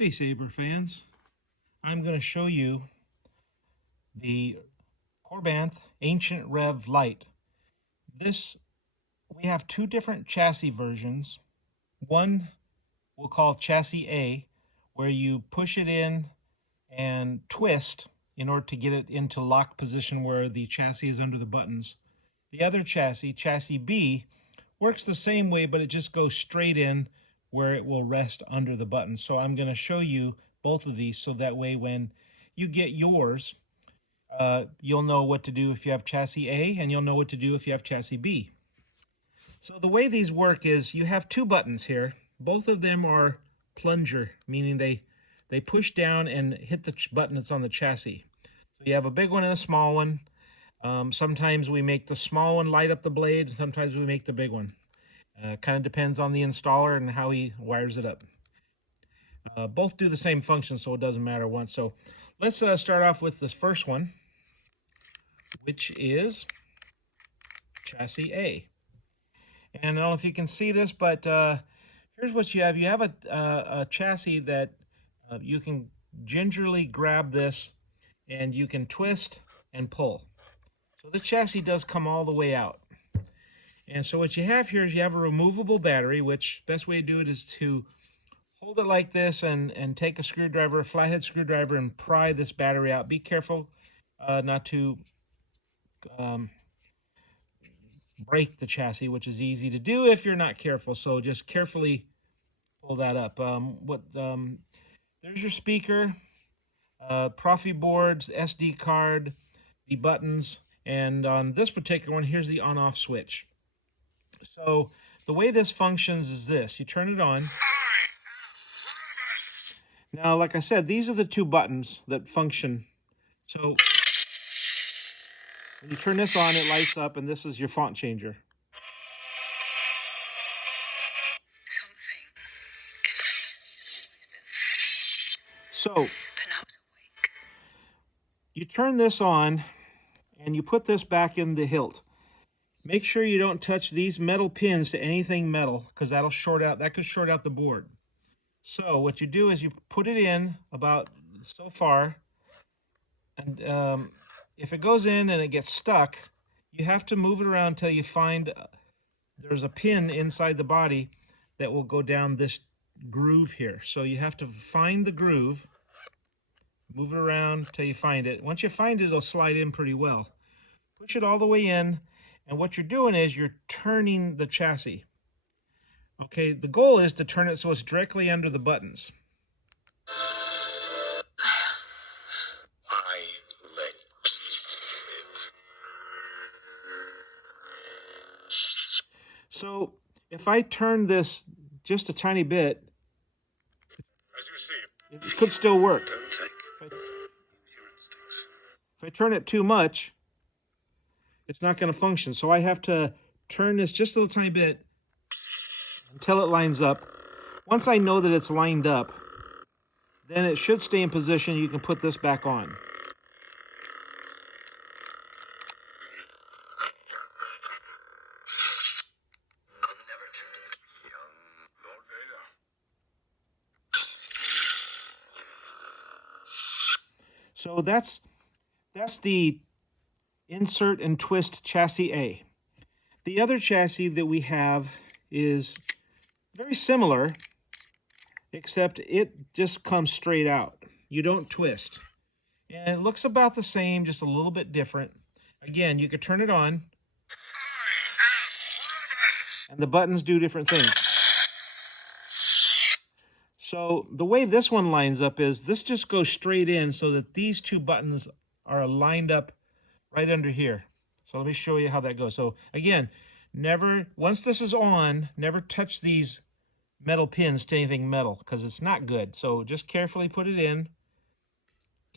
Hey Saber fans, I'm going to show you the Korbanth Ancient Rev Light. We have two different chassis versions. One we'll call chassis A, where you push it in and twist in order to get it into lock position where the chassis is under the buttons. The other chassis, chassis B, works the same way, but it just goes straight in where it will rest under the buttons. So I'm going to show you both of these so that way when you get yours, you'll know what to do if you have chassis A, and you'll know what to do if you have chassis B. So the way these work is you have two buttons here. Both of them are plunger, meaning they push down and hit the button that's on the chassis. So you have a big one and a small one. Sometimes we make the small one light up the blades, sometimes we make the big one. Kind of depends on the installer and how he wires it up. Both do the same function, so it doesn't matter once. So let's start off with this first one, which is chassis A. And I don't know if you can see this, but here's what you have. You have a chassis that you can gingerly grab this and you can twist and pull. So the chassis does come all the way out. And so what you have here is you have a removable battery, which best way to do it is to hold it like this and take a screwdriver, a flathead screwdriver, and pry this battery out. Be careful not to break the chassis, which is easy to do if you're not careful. So just carefully pull that up. There's your speaker, Profi boards, SD card, the buttons, and on this particular one, here's the on-off switch. So the way this functions is this. You turn it on. Now, like I said, these are the two buttons that function. So when you turn this on, it lights up, and this is your font changer. So you turn this on, and you put this back in the hilt. Make sure you don't touch these metal pins to anything metal, because that'll short out. That could short out the board. So what you do is you put it in about so far, and if it goes in and it gets stuck, you have to move it around until you find there's a pin inside the body that will go down this groove here. So you have to find the groove, move it around until you find it. Once you find it, it'll slide in pretty well. Push it all the way in, and what you're doing is you're turning the chassis. Okay, the goal is to turn it so it's directly under the buttons. I let live. So if I turn this just a tiny bit, As you see, it could still work. don't think. Use your instincts. If I turn it too much, it's not going to function. So I have to turn this just a little tiny bit until it lines up. Once I know that it's lined up, then it should stay in position. You can put this back on. I'll never turn to the young Lord Vader. So that's the insert and twist chassis A. The other chassis that we have is very similar, except it just comes straight out. You don't twist. And it looks about the same, just a little bit different. Again, you could turn it on, and the buttons do different things. So the way this one lines up is this just goes straight in so that these two buttons are lined up right under here. So let me show you how that goes. So again, once this is on, never touch these metal pins to anything metal, because it's not good. So just carefully put it in.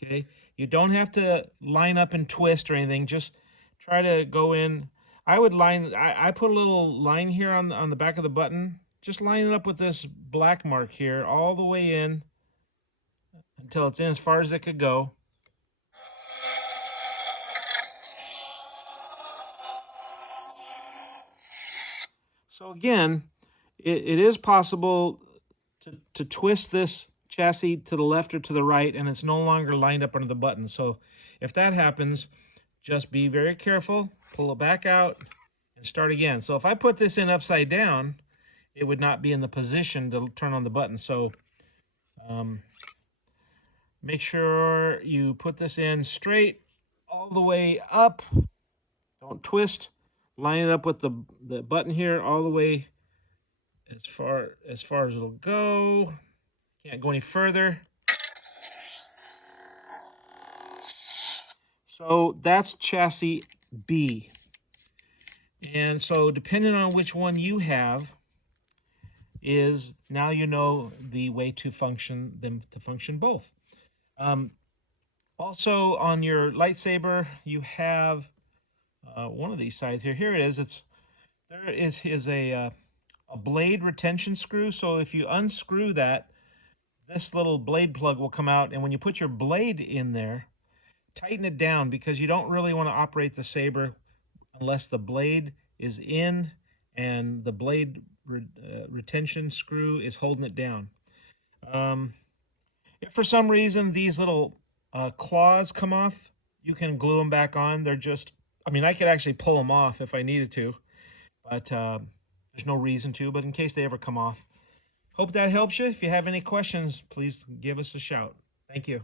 Okay, you don't have to line up and twist or anything. Just try to go in. I put a little line here on the back of the button. Just line it up with this black mark here all the way in until it's in as far as it could go. So again, it is possible to twist this chassis to the left or to the right, and it's no longer lined up under the button. So if that happens, just be very careful, pull it back out, and start again. So if I put this in upside down, it would not be in the position to turn on the button. So make sure you put this in straight all the way up. Don't twist. Line it up with the button here all the way as far as it'll go. Can't go any further. So that's chassis B. And so depending on which one you have, is now you know the way to function them to function both. Also on your lightsaber, you have one of these sides here. Here it is. There is a blade retention screw. So if you unscrew that, this little blade plug will come out, and when you put your blade in there, tighten it down, because you don't really want to operate the saber unless the blade is in and the blade retention screw is holding it down. If for some reason these little claws come off, you can glue them back on. They're just, I mean, I could actually pull them off if I needed to, but there's no reason to, but in case they ever come off. Hope that helps you. If you have any questions, please give us a shout. Thank you.